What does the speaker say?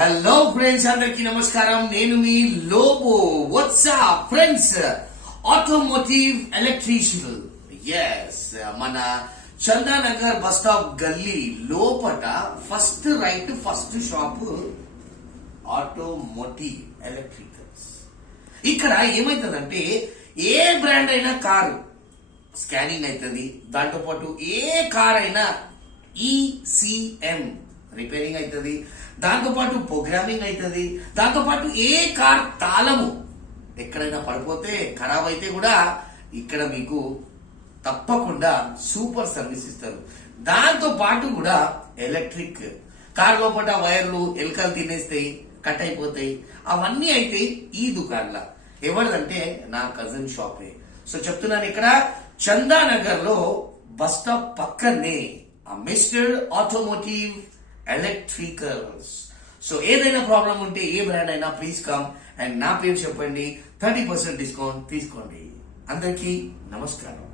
Hello friends, అందరికి నమస్కారం. నేను మీ Lobo. WhatsApp friends, automotive electrical. Yes, మన చందానగర్ బస్ స్టాప్ గల్లీ లోపట first right first shop automotive electricals. ఇక్కడ ఏమైతుందంటే ఏ బ్రాండ్ అయినా కారు స్కానింగ్ అవుతుంది, దాంతో పాటు ఏ కార్ అయినా ఈసీఎం రిపేరింగ్ అవుతుంది, దాంతో పాటు ప్రోగ్రామింగ్ అవుతుంది, దాంతో పాటు ఏ కార్ తాళము ఎక్కడైనా పడిపోతే ఖరాబ్ అయితే కూడా ఇక్కడ మీకు తప్పకుండా సూపర్ సర్వీస్ ఇస్తారు. దాంతో పాటు కూడా ఎలక్ట్రిక్ కార్ లోపల వైర్లు ఎలకలు తినేస్తాయి, కట్ అయిపోతాయి, అవన్నీ అయితే ఈ దుకాణంలో. ఎవరిదంటే నా కజిన్ షాపే. సో చెప్తున్నాను, ఇక్కడ చందానగర్ లో బస్ స్టాప్ పక్కనే మిస్టర్ ఆటోమోటివ్ ఎలక్ట్రికల్స్. సో ఏదైనా ప్రాబ్లం ఉంటే ఏ బ్రాండ్ అయినా ప్లీజ్ కమ్ అండ్ నా పేరు చెప్పండి, 30% డిస్కౌంట్ తీసుకోండి. అందరికీ నమస్కారం.